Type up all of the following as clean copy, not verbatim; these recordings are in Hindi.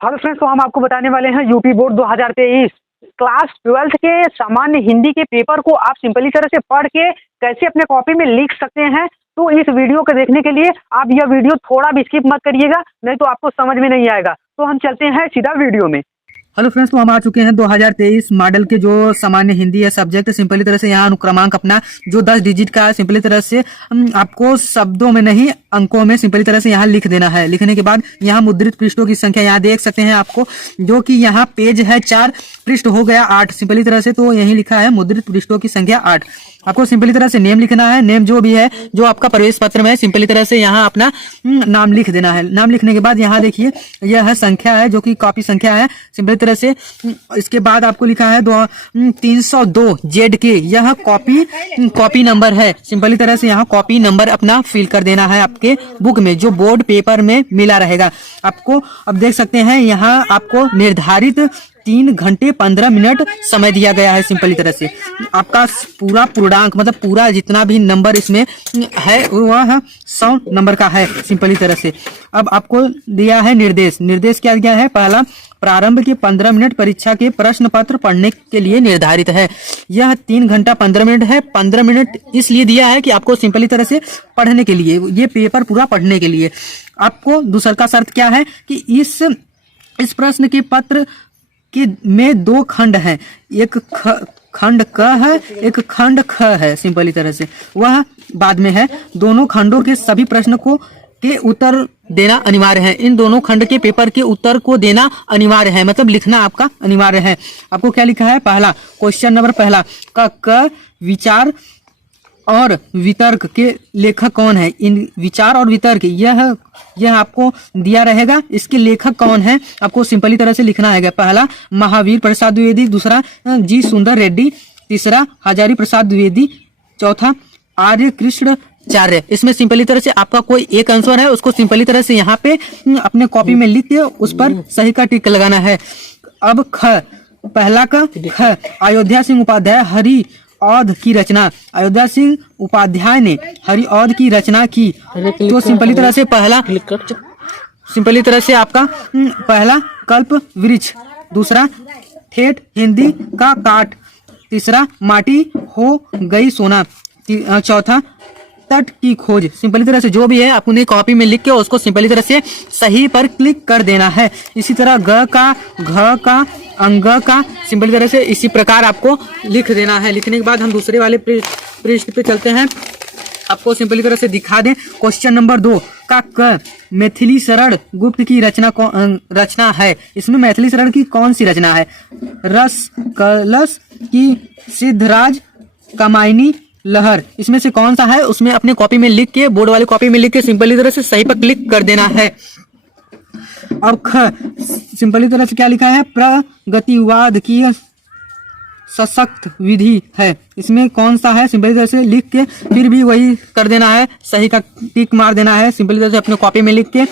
हेलो फ्रेंड्स, तो हम आपको बताने वाले हैं यूपी बोर्ड 2023 क्लास 12th के सामान्य हिंदी के पेपर को आप सिंपली तरह से पढ़ के कैसे अपने कॉपी में लिख सकते हैं। तो इस वीडियो को देखने के लिए आप यह वीडियो थोड़ा भी स्किप मत करिएगा, नहीं तो आपको समझ में नहीं आएगा। तो हम चलते हैं सीधा वीडियो में। हेलो फ्रेंड्स, तो हम आ चुके हैं 2023 मॉडल के जो सामान्य हिंदी है सब्जेक्ट। सिंपली तरह से यहाँ अनुक्रमांक अपना जो 10 डिजिट का है, सिंपली तरह से आपको शब्दों में नहीं अंकों में सिंपली तरह से यहाँ लिख देना है। लिखने के बाद यहाँ मुद्रित पृष्ठों की संख्या यहाँ देख सकते हैं आपको, जो कि यहाँ पेज है 4, पृष्ठ हो गया 8 सिंपली तरह से। तो यही लिखा है मुद्रित पृष्ठों की संख्या 8। आपको सिंपली तरह से नेम लिखना है। नेम जो भी है जो आपका प्रवेश पत्र में है, सिंपली तरह से यहाँ अपना नाम लिख देना है। नाम लिखने के बाद यहाँ देखिए यह है संख्या है जो कि कॉपी संख्या है सिंपली तरह से। इसके बाद आपको लिखा है 302 जेड के, यह कॉपी नंबर है। सिंपली तरह से यहाँ कॉपी नंबर अपना फिल कर देना है आपके बुक में जो बोर्ड पेपर में मिला रहेगा आपको। अब देख सकते हैं यहाँ आपको निर्धारित 3 घंटे 15 मिनट समय दिया गया है। सिंपली तरह से आपका पूरा पूर्णांक मतलब पूरा जितना भी नंबर इसमें है वह 100 नंबर का है सिंपली तरह से। अब आपको दिया है निर्देश क्या दिया है? पहला, प्रारंभ के 15 मिनट परीक्षा के प्रश्न पत्र पढ़ने के लिए निर्धारित है। यह 3 घंटा 15 मिनट है। 15 मिनट इसलिए दिया है कि आपको सिंपली तरह से पढ़ने के लिए, ये पेपर पूरा पढ़ने के लिए। आपको दूसरा का शर्त क्या है कि इस प्रश्न के पत्र में 2 खंड हैं, एक खंड क है, एक खंड ख है सिंपली तरह से, वह बाद में है। दोनों खंडों के सभी प्रश्न के उत्तर देना अनिवार्य है। इन दोनों खंड के पेपर के उत्तर को देना अनिवार्य है, मतलब लिखना आपका अनिवार्य है। आपको क्या लिखा है? पहला क्वेश्चन नंबर पहला का क विचार और वितर्क के लेखक कौन है? इन विचार और वितर्क यह आपको दिया रहेगा। इसके लेखक कौन है आपको सिंपली तरह से लिखना है। पहला महावीर प्रसाद द्विवेदी, दूसरा जी सुंदर रेड्डी, तीसरा हजारी प्रसाद द्विवेदी, चौथा आर्य कृष्णाचार्य। इसमें सिंपली तरह से आपका कोई एक आंसर है, उसको सिंपली तरह से यहाँ पे अपने कॉपी में लिख के उस पर सही का टिक लगाना है। अब ख, पहला का ख, अयोध्या सिंह उपाध्याय हरि औध की रचना। अयोध्या सिंह उपाध्याय ने हरि औध की रचना की। तो सिंपली तरह से पहला, सिंपली तरह से आपका पहला कल्प वृक्ष, दूसरा ठेठ हिंदी का काट, तीसरा माटी हो गई सोना, चौथा तट की खोज। सिंपली तरह से जो भी है अपने कॉपी में लिख के उसको सिंपली तरह से सही पर क्लिक कर देना है। इसी तरह ग का, घ का, अंग का सिंपली तरह से इसी प्रकार आपको लिख देना है। लिखने के बाद हम दूसरे वाले पृष्ठ पे चलते हैं। आपको सिंपली तरह से दिखा दें क्वेश्चन नंबर 2 का क, मैथिली शरण गुप्त की रचना है। इसमें मैथिली शरण की कौन सी रचना है? रस कलश की सिद्धराज कामायनी लहर, इसमें से कौन सा है? उसमें अपने कॉपी में लिख के, बोर्ड वाले कॉपी में लिख के सिंपली तरह से सही पर क्लिक कर देना है। अब ख, सिंपली तरह से क्या लिखा है? प्रगतिवाद की सशक्त विधि है। इसमें कौन सा है? सिंपली तरह से लिख के फिर भी वही कर देना है, सही का टिक मार देना है सिंपली तरह से अपने कॉपी में लिख के।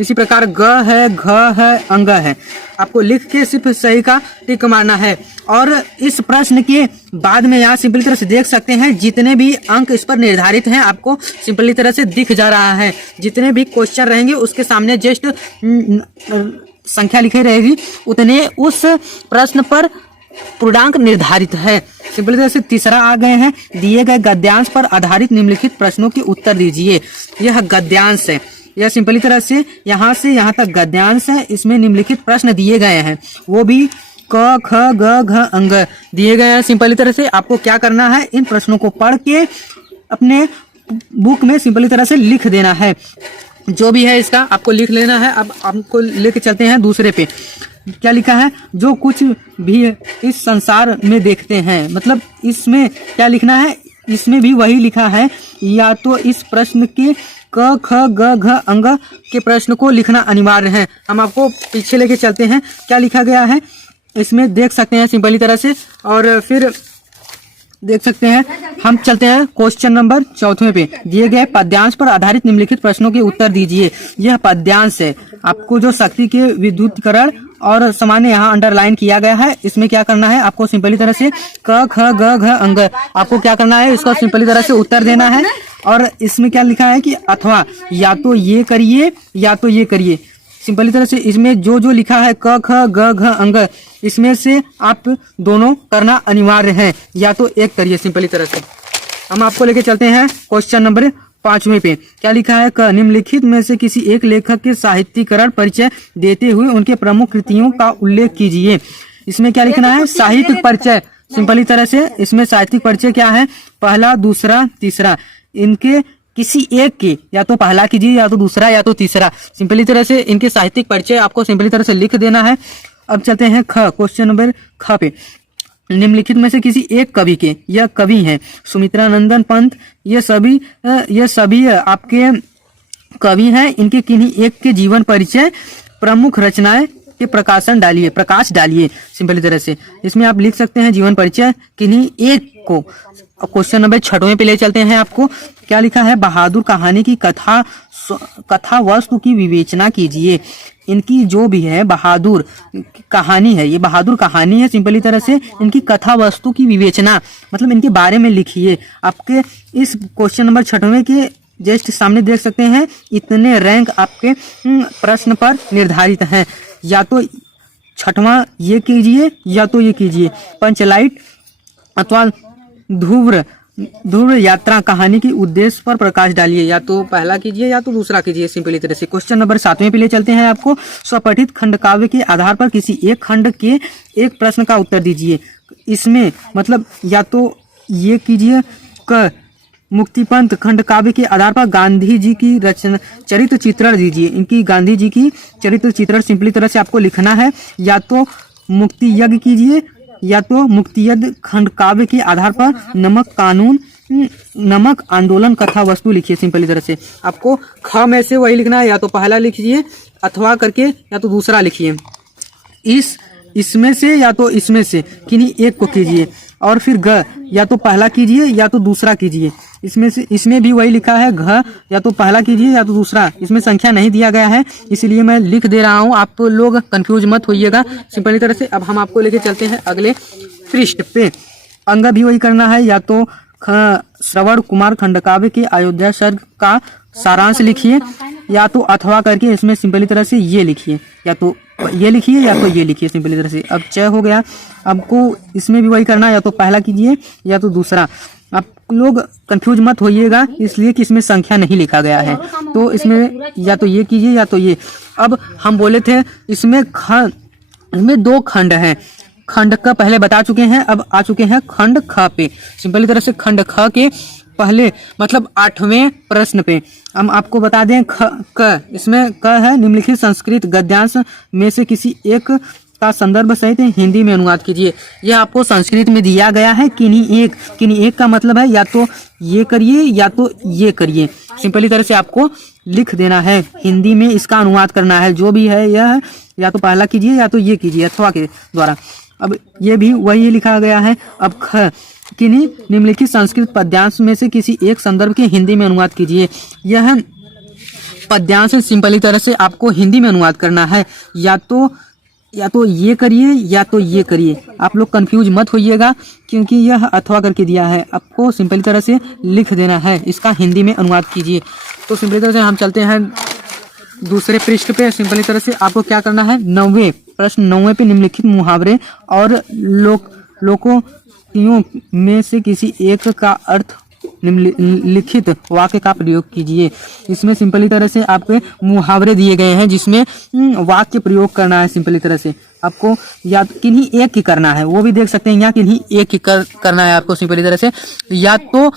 इसी प्रकार ग है, घ है, अंग है, आपको लिख के सिर्फ सही का टिक मारना है। और इस प्रश्न के बाद में यहाँ सिंपली तरह से देख सकते हैं जितने भी अंक इस पर निर्धारित हैं आपको सिंपली तरह से दिख जा रहा है। जितने भी क्वेश्चन रहेंगे उसके सामने जस्ट संख्या लिखी रहेगी, उतने उस प्रश्न पर पूर्णांक निर्धारित है। सिंपली तरह से तीसरा आ गए हैं, दिए गए गद्यांश पर आधारित निम्नलिखित प्रश्नों के उत्तर दीजिए। यह गद्यांश है, यह सिंपली तरह से यहाँ तक गद्यांश है। इसमें निम्नलिखित प्रश्न दिए गए हैं, वो भी क ख ग घ अंग दिए गए हैं। सिंपली तरह से आपको क्या करना है? इन प्रश्नों को पढ़ के अपने बुक में सिंपली तरह से लिख देना है। जो भी है इसका आपको लिख लेना है। अब आपको लेके चलते हैं दूसरे पे। क्या लिखा है? जो कुछ भी इस संसार में देखते हैं, मतलब इसमें क्या लिखना है? इसमें भी वही लिखा है। या तो इस प्रश्न के क ख ग घ अंग के प्रश्न को लिखना अनिवार्य है। हम आपको पीछे लेके चलते हैं, क्या लिखा गया है इसमें देख सकते हैं सिंपली तरह से। और फिर देख सकते हैं, हम चलते हैं क्वेश्चन नंबर 4 पे। दिए गए पद्यांश पर आधारित निम्नलिखित प्रश्नों के उत्तर दीजिए। यह पद्यांश है। आपको जो शक्ति के विद्युतीकरण और सामान्य यहाँ अंडरलाइन किया गया है, इसमें क्या करना है? आपको सिंपली तरह से क ख ग घ अंग आपको क्या करना है? इसको सिंपली तरह से उत्तर देना है। और इसमें क्या लिखा है कि अथवा या तो ये करिए या तो ये करिए। सिंपली तरह से इसमें जो जो लिखा है क ख ग घ अंग, इसमें से आप दोनों करना अनिवार्य है, या तो एक करिए सिंपली तरह से। हम आपको लेके चलते हैं क्वेश्चन नंबर 5वें पे। क्या लिखा है? क निम्नलिखित में से किसी एक लेखक के साहित्यीकरण परिचय देते हुए उनके प्रमुख कृतियों का उल्लेख कीजिए। इसमें क्या लिखना है? साहित्यिक परिचय। सिंपली तरह से इसमें साहित्यिक परिचय क्या है? पहला, दूसरा, तीसरा, इनके किसी एक के, या तो पहला कीजिए या तो दूसरा या तो तीसरा। सिंपली तरह से इनके साहित्यिक परिचय आपको सिंपली तरह से लिख देना है। अब चलते हैं ख, क्वेश्चन नंबर ख पे। निम्नलिखित में से किसी एक कवि के, यह कवि हैं सुमित्रानंदन पंत, ये सभी आपके कवि हैं। इनके किन्हीं एक के जीवन परिचय, प्रमुख रचनाएं के प्रकाश डालिए। सिंपली तरह से इसमें आप लिख सकते हैं जीवन परिचय किन्हीं एक को। क्वेश्चन नंबर 6वें पे ले चलते हैं आपको। क्या लिखा है? बहादुर कहानी की कथा वस्तु की विवेचना कीजिए। इनकी जो भी है बहादुर कहानी है, ये बहादुर कहानी है। सिंपली तरह से इनकी कथा वस्तु की विवेचना मतलब इनके बारे में लिखिए। आपके इस क्वेश्चन नंबर 6वें के जस्ट सामने देख सकते हैं इतने रैंक आपके प्रश्न पर निर्धारित हैं। या तो 6वां ये कीजिए या तो ये कीजिए। पंचलाइट अथवा ध्रुव यात्रा कहानी के उद्देश्य पर प्रकाश डालिए। या तो पहला कीजिए या तो दूसरा कीजिए सिंपली तरह से। क्वेश्चन नंबर 7वें पे ले चलते हैं आपको। स्वपठित खंड काव्य के आधार पर किसी एक खंड के एक प्रश्न का उत्तर दीजिए। इसमें मतलब या तो ये कीजिए क मुक्तिपंथ खंड काव्य के आधार पर गांधी जी की रचना चरित्र चित्रण दीजिए। इनकी गांधी जी की चरित्र चित्रण सिंपली तरह से आपको लिखना है। या तो मुक्ति यज्ञ कीजिए या तो मुक्ति यज्ञ खंड काव्य के आधार पर नमक आंदोलन कथा वस्तु लिखिए। सिंपली तरह से आपको ख में से वही लिखना है, या तो पहला लिखिए अथवा करके या तो दूसरा लिखिए। इसमें से या तो इसमें से किन्हीं एक को कीजिए। और फिर ग, या तो पहला कीजिए या तो दूसरा कीजिए। इसमें भी वही लिखा है घ, या तो पहला कीजिए या तो दूसरा। इसमें संख्या नहीं दिया गया है इसलिए मैं लिख दे रहा हूँ, आप लोग कंफ्यूज मत होइएगा सिंपली तरह से। अब हम आपको लेके चलते हैं अगले पृष्ठ पे। अंग भी वही करना है, या तो श्रवण कुमार खंडकाव्य के अयोध्या सर्ग का सारांश लिखिए, या तो अथवा करके इसमें सिंपली तरह से ये लिखिए, या तो ये लिखिए या तो ये लिखिए सिंपली तरह से। अब 6 हो गया। आपको इसमें भी वही करना है, या तो पहला कीजिए या तो दूसरा। आप लोग कंफ्यूज मत होइएगा इसलिए कि इसमें संख्या नहीं लिखा गया है, तो इसमें या तो ये कीजिए या तो ये। अब हम बोले थे इसमें 2 खंड हैं। खंड क पहले बता चुके हैं, अब आ चुके हैं खंड ख पे। सिंपली तरह से खंड ख के पहले मतलब 8वें प्रश्न पे हम आपको बता दें क इसमें क है निम्नलिखित संस्कृत गद्यांश में से किसी एक का संदर्भ सहित हिंदी में अनुवाद कीजिए। यह आपको संस्कृत में दिया गया है। किन्हीं एक का मतलब है या तो ये करिए या तो ये करिए। सिंपली तरह से आपको लिख देना है, हिंदी में इसका अनुवाद करना है। जो भी है यह या तो पहला कीजिए या तो ये कीजिए अथवा के द्वारा। अब ये भी वही लिखा गया है। अब ख किन्हीं निम्नलिखित संस्कृत पद्यांश में से किसी एक संदर्भ के हिंदी में अनुवाद कीजिए। यह पद्यांश सिंपली तरह से आपको हिंदी में अनुवाद करना है। या तो ये करिए या तो ये करिए। आप लोग कंफ्यूज मत होइएगा क्योंकि यह अथवा करके दिया है। आपको सिंपली तरह से लिख देना है, इसका हिंदी में अनुवाद कीजिए। तो सिंपली तरह से हम चलते हैं दूसरे पृष्ठ पे। सिंपली तरह से आपको क्या करना है, 9वें प्रश्न 9वें पे निम्नलिखित मुहावरे और लोकोक्तियों में से किसी एक का अर्थ निम्नलिखित वाक्य का प्रयोग कीजिए। इसमें सिंपली तरह से आपके मुहावरे दिए गए हैं जिसमें वाक्य प्रयोग करना है। सिंपली तरह से आपको या किन्हीं एक की करना है, वो भी देख सकते हैं यहाँ किन्हीं एक की करना है आपको। सिंपली तरह से या तो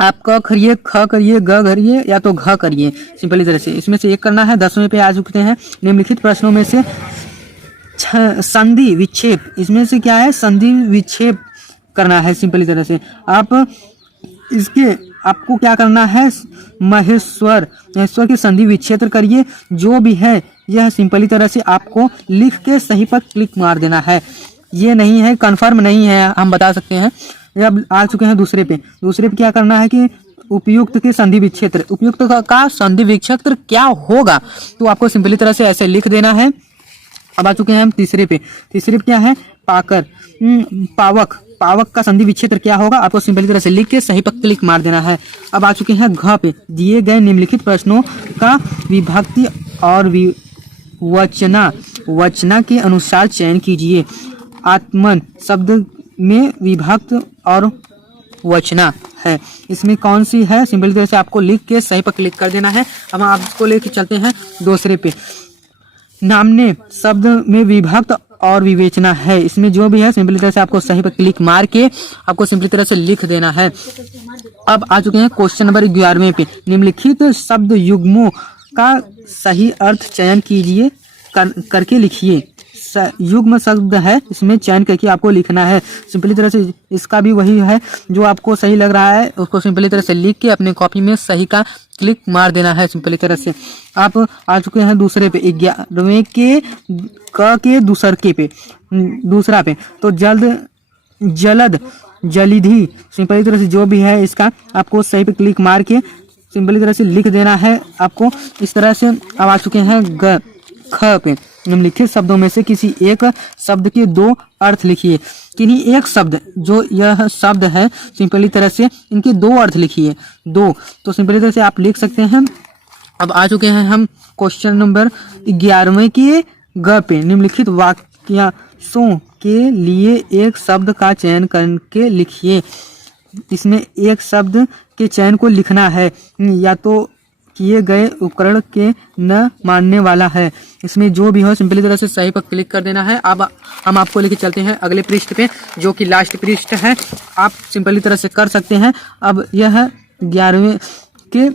आप क करिए, ख करिए, ग करिए या तो घ करिए। सिंपली तरह से इसमें से एक करना है। 10वें पे आ चुके हैं। निम्नलिखित प्रश्नों में से संधि विक्षेप, इसमें से क्या है, संधि विक्षेप करना है। सिंपली तरह से आपको क्या करना है, महेश्वर के संधि विच्छेद करिए। जो भी है यह सिंपली तरह से आपको लिख के सही पर क्लिक मार देना है। ये नहीं है, कंफर्म नहीं है, हम बता सकते हैं। ये अब आ चुके हैं दूसरे पे क्या करना है कि उपयुक्त के संधि विच्छेद, उपयुक्त का संधि विच्छेद क्या होगा, तो आपको सिंपली तरह से ऐसे लिख देना है। अब आ चुके हैं हम तीसरे पे क्या है, पावक का संधि विच्छेद क्या होगा, आपको सिंपली तरह से लिख के सही पर क्लिक मार देना है। अब आ चुके हैं घ पे। दिए गए निम्नलिखित प्रश्नों का विभक्ति और वचना, वचना के अनुसार चयन कीजिए। आत्मन शब्द में विभक्त और वचना है, इसमें कौन सी है? सिंपल तरह से आपको लिख के सही पर क्लिक कर देना है। अब हम आपको लेके चलते हैं दूसरे पे। नामने शब्द में विभक्त और विवेचना है, इसमें जो भी है सिंपली तरह से आपको सही पर क्लिक मार के आपको सिंपली तरह से लिख देना है। अब आ चुके हैं क्वेश्चन नंबर 11वें पे। निम्नलिखित शब्द युग्मों का सही अर्थ चयन कीजिए करके लिखिए। युग्म शब्द है, इसमें चयन करके आपको लिखना है। सिंपली तरह से इसका भी वही है, जो आपको सही लग रहा है उसको सिंपली तरह से लिख के अपने कॉपी में सही का क्लिक मार देना है। सिंपली तरह से आप आ चुके हैं दूसरे पे, 11वें के क के दूसरके पे, दूसरा पे। तो जल्द, जलद, जलिधि, सिंपली तरह से जो भी है इसका आपको सही पे क्लिक मार के सिंपली तरह से लिख देना है आपको इस तरह से। अब आ चुके हैं ग ख पे। निम्नलिखित शब्दों में से किसी एक शब्द के दो अर्थ लिखिए। किन्हीं एक शब्द, जो यह शब्द है सिंपली तरह से इनके दो अर्थ लिखिए, दो। तो सिंपली तरह से आप लिख सकते हैं। अब आ चुके हैं हम क्वेश्चन नंबर 11वें के ग पे। निम्नलिखित वाक्यांशों के लिए एक शब्द का चयन करके लिखिए। इसमें एक शब्द के चयन को लिखना है, या तो किए गए उपकरण के न मानने वाला है। इसमें जो भी हो सिंपली तरह से सही पर क्लिक कर देना है। अब हम आपको लेके चलते हैं अगले पृष्ठ पे, जो कि लास्ट पृष्ठ है। आप सिंपली तरह से कर सकते हैं। अब यह 11वें के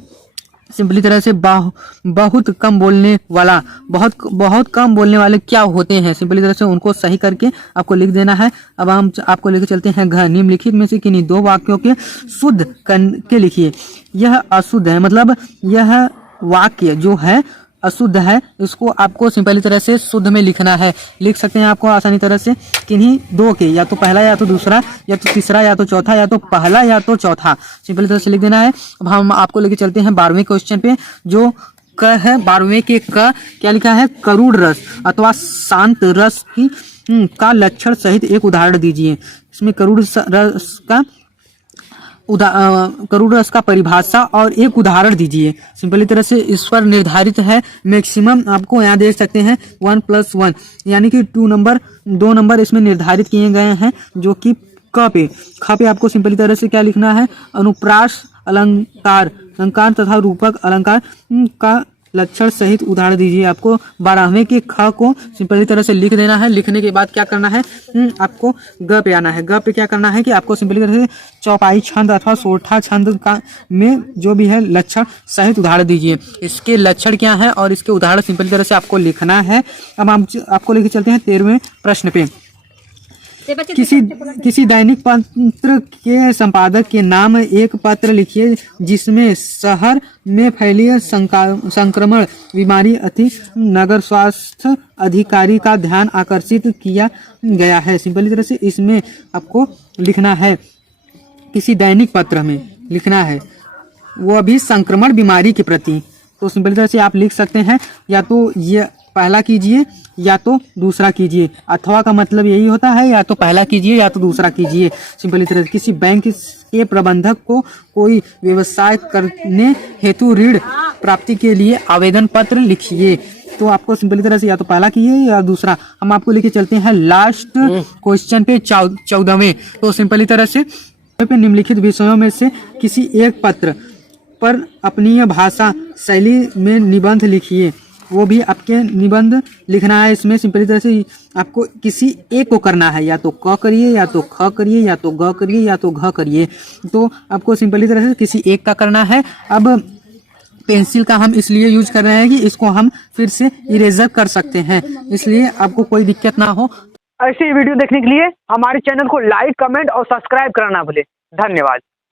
सिंपली तरह से बहुत कम बोलने वाला, बहुत कम बोलने वाले क्या होते हैं, सिंपली तरह से उनको सही करके आपको लिख देना है। अब हम आपको लेकर चलते हैं घ। निम्नलिखित में से किन्हीं दो वाक्यों के शुद्ध करके लिखिए। यह अशुद्ध है, मतलब यह वाक्य जो है अशुद्ध है, इसको आपको सिंपली तरह से शुद्ध में लिखना है। लिख सकते हैं आपको आसानी तरह से किन्हीं दो के, या तो पहला या तो दूसरा या तो तीसरा या तो चौथा या तो पहला या तो चौथा, सिंपली तरह से लिख देना है। अब हम आपको लेके चलते हैं 12वें क्वेश्चन पे, जो क है। 12वें के क क्या लिखा है? करुण रस अथवा शांत रस की का लक्षण सहित एक उदाहरण दीजिए। इसमें करुण रस का परिभाषा और एक उदाहरण दीजिए। सिंपली तरह से इस पर निर्धारित है मैक्सिमम, आपको यहाँ देख सकते हैं 1+1, यानी कि 2 नंबर इसमें निर्धारित किए गए हैं, जो कि क पे। ख पे आपको सिंपली तरह से क्या लिखना है? अनुप्रास अलंकार तथा रूपक अलंकार का लक्षण सहित उदाहरण दीजिए। आपको 12वें के ख को सिंपली तरह से लिख देना है। लिखने के बाद क्या करना है? आपको ग पे आना है। ग पे क्या करना है कि आपको सिंपली तरह से चौपाई छंद अथवा सोठा छंद का में जो भी है लक्षण सहित उदाहरण दीजिए। इसके लक्षण क्या है और इसके उदाहरण सिंपली तरह से आपको लिखना है। अब हम आपको लेके चलते हैं 13वें प्रश्न पे। किसी दैनिक पत्र के संपादक के नाम एक पत्र लिखिए जिसमें शहर में फैली संक्रमण बीमारी अति नगर स्वास्थ्य अधिकारी का ध्यान आकर्षित किया गया है। सिंपली तरह से इसमें आपको लिखना है, किसी दैनिक पत्र में लिखना है, वो भी संक्रमण बीमारी के प्रति। तो सिंपली तरह से आप लिख सकते हैं, या तो ये पहला कीजिए या तो दूसरा कीजिए। अथवा का मतलब यही होता है, या तो पहला कीजिए या तो दूसरा कीजिए। सिंपली तरह से किसी बैंक के प्रबंधक को कोई व्यवसाय करने हेतु ऋण प्राप्ति के लिए आवेदन पत्र लिखिए। तो आपको सिंपली तरह से या तो पहला कीजिए या दूसरा। हम आपको लेके चलते हैं लास्ट क्वेश्चन पे, 14वें। तो सिंपली तरह से निम्नलिखित विषयों में से किसी एक पत्र पर अपनी भाषा शैली में निबंध लिखिए। वो भी आपके निबंध लिखना है। इसमें सिंपली तरह से आपको किसी एक को करना है, या तो क करिए या तो ख करिए या तो ग करिए या तो घ करिए। तो आपको सिंपली तरह से किसी एक का करना है। अब पेंसिल का हम इसलिए यूज कर रहे हैं कि इसको हम फिर से इरेजर कर सकते हैं, इसलिए आपको कोई दिक्कत ना हो। ऐसी वीडियो देखने के लिए हमारे चैनल को लाइक, कमेंट और सब्सक्राइब करना ना भूलें। धन्यवाद।